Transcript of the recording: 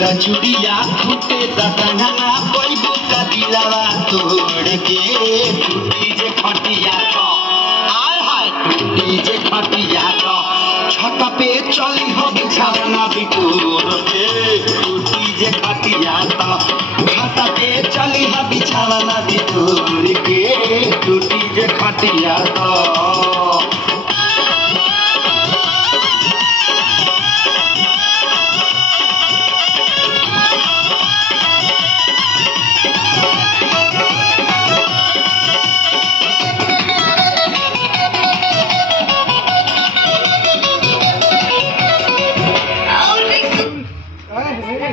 द चुड़िया फूटे द कंगना पैबू का दिलावा तोड़ के टूटी जे खटिया तो आय हाय टूटी जे खटिया तो छत पे चली हो बिछावना बिटोर के टूटी जे खटिया तो छत पे चली हो बिछावना बिटोर के टूटी जे खटिया तो